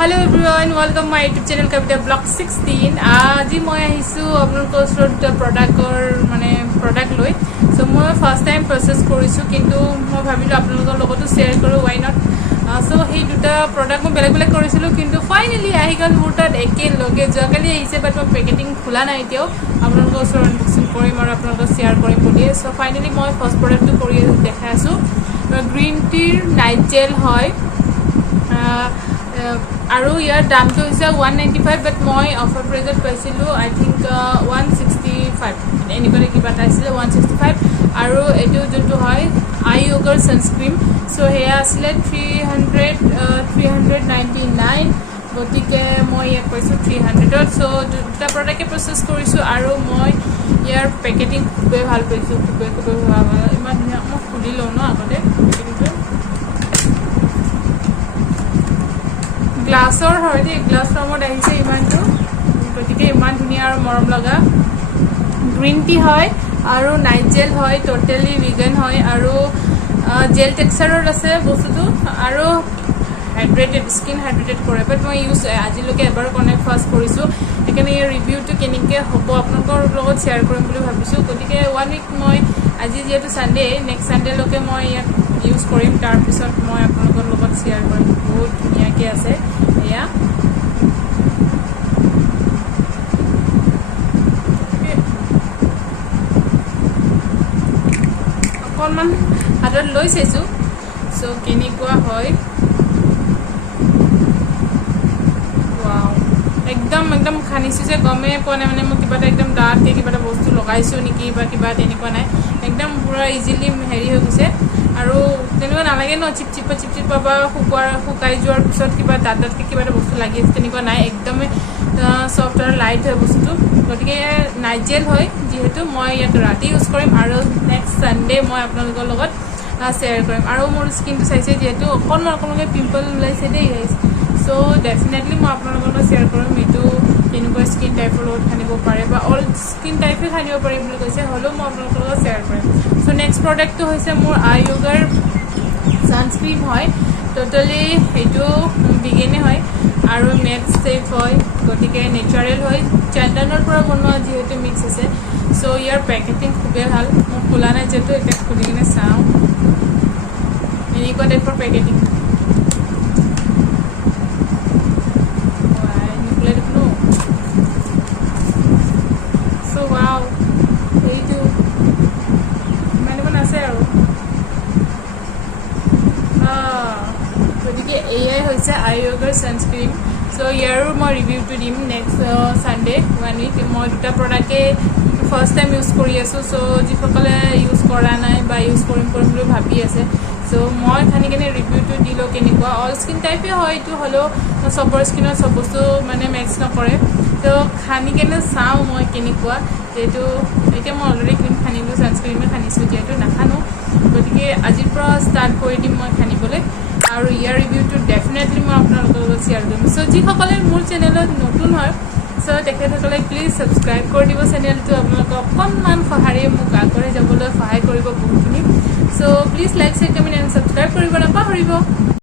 Hello everyone, welcome my YouTube channel Kabita Vlog 16. আজি মই আহিছো আপোনালোকৰ ওচৰত product লৈ so মই first time process কৰিছো কিন্তু মই ভাবিলো আপোনালোকৰ লগতো share কৰো why not so এই দুটা product মই বেলেগ বেলেগ কৰিছিলো কিন্তু finally আহি গল মোৰ তাত একে লগে যোৱাকালি আহিছে বাট মই পেকেটিং খোলা নাই এতিয়াও আপোনালোকৰ ওচৰত unboxing কৰিম আৰু আপোনালোকক share কৰিম বুলি so finally মই first product টো কৰি দেখাই আছো green tea night gel হয় আৰু ইয়াৰ দামটো হৈছে 195 বাট মই অফাৰ প্ৰাইজত পাইছিলো আই থিংক 165 এনিকলে কিবা আছিল 165 আৰু এটো যোনটো হয় আইয়োগাৰ সানস্ক্ৰীম সো হেয়া আছিল 399 গতিকে মই ইয়াক পাইছো 300 সো দুটা প্ৰডাক্টে প্ৰসেস কৰিছো আৰু মই ইয়াৰ পেকেটিং খুবেই ভাল পাইছো খুবেই ভাল ইমান ধুনীয়া মই খুলি লওঁ ন আগতে গ্লাছৰ হয়তে গ্লাছ ফৰ্মত আহিছে ইমানটো গতিকে ইমান ধুনীয়া আৰু মৰম লগা গ্ৰীন টি হয় আৰু নাইট জেল হয় টোটালি ভিগান হয় আৰু জেল টেক্সচাৰৰ আছে বস্তুটো আৰু হাইড্ৰেটেড স্কিন হাইড্ৰেটেড কৰে বাট মই ইউজ আজিলৈকে এবাৰ কোনে ফাৰ্স্ট কৰিছো এখানে এই ৰিভিউটো কেনেকৈ হ'ব আপোনালোকৰ লগত শ্বেয়াৰ কৰিম বুলি ভাবিছো গতিকে 1 উইক মই আজি যেটো সানডে নেক্সট সানডে লকে মই ইয়াক ইউজ কৰিম তাৰ পিছত মই আপোনালোকৰ লগত শ্বেয়াৰ কৰিম বহুত ধুনীয়াকৈ আছে এয়া অকণমান হাতত লৈ চাইছো সো কেনেকুৱা হয় একদম খানিছো যে গমে পোৱা মানে মই কিবা একদম ডাটকে কিবা বস্তু লগাইছো নেকি বা কিবা তেনেকুৱা নাই একদম পুৰা ইজিলি হেৰি হৈ গৈছে আৰু তেনেকুৱা নালাগে ন চিপ পাবা শুকাই যোৱাৰ পিছত কিবা ডাটকে কিবা বস্তু লাগি আছে তেনেকুৱা নাই একদম সফট আৰু লাইট হয় বস্তুটো গতিকে নাইট জেল হয় যেহেতু মই ইয়াক ৰাতি ইউজ কৰিম আৰু নেক্সট সানডে মই আপোনালোকৰ লগত শ্বেয়াৰ কৰিম আৰু মোৰ স্কিনটো চাইছে যেহেতু অকণমান পিম্পল ওলাইছে দেই সো ডেফিনেটলি মই আপোনালোকৰ লগত শ্বেয়াৰ কৰিম এইটো কেনেকুৱা স্কিন টাইপৰ লগত খানিব পাৰে বা অল স্কিন টাইপে খানিব পাৰে বুলি কৈছে হ'লেও মই আপোনালোকৰ লগত শ্বেয়াৰ কৰিম সো নেক্সট প্ৰডাক্টটো হৈছে মোৰ আইয়োগাৰ সানস্ক্ৰীম হয় টোটালি এইটো বিগেনে হয় আৰু মেট ছেফ হয় গতিকে নেচাৰেল হয় চন্দনৰ পৰা বনোৱা যেহেতু মিক্স আছে সো ইয়াৰ পেকেটিং খুবেই ভাল মই খোলা নাই যেহেতু এতিয়া খুলি কিনে চাওঁ এনেকুৱা টাইপৰ পেকেটিং গতিকে এয়াই হৈছে আইয়োগাৰ সানস্ক্ৰীম সো ইয়াৰো মই ৰিভিউটো দিম নেক্সট সানডে 1 উইক মই দুটা প্ৰডাক্টে ফাৰ্স্ট টাইম ইউজ কৰি আছো সো যিসকলে ইউজ কৰা নাই বা ইউজ কৰিম বুলি ভাবি আছে সো মই খানি কেনে ৰিভিউটো দিলো কেনেকুৱা অল স্কিন টাইপে হয় এইটো হ'লেও সবৰ স্কিনত সব বস্তু মানে মেচ নকৰে তো খানি কেনে চাওঁ মই কেনেকুৱা যেহেতু এতিয়া মই অলৰেডি ক্ৰীম খানিলোঁ সানস্ক্ৰীমে খানিছোঁ যিহেতু নাখানো গতিকে আজিৰ পৰা ষ্টাৰ্ট কৰি দিম মই খানিবলৈ আৰু ইয়াৰ ৰিভিউটো ডেফিনেটলি মই আপোনালোকৰ লগত শ্বেয়াৰ কৰিম সো যিসকলে মোৰ চেনেলত নতুন হয় সো তেখেতসকলে প্লিজ ছাবস্ক্ৰাইব কৰি দিব চেনেলটো আপোনালোকক অকণমান সহায়ে মোক আগবাঢ়ি যাবলৈ সহায় কৰিব বহুতখিনি so please like share comment and subscribe কৰিব নাপাহৰিব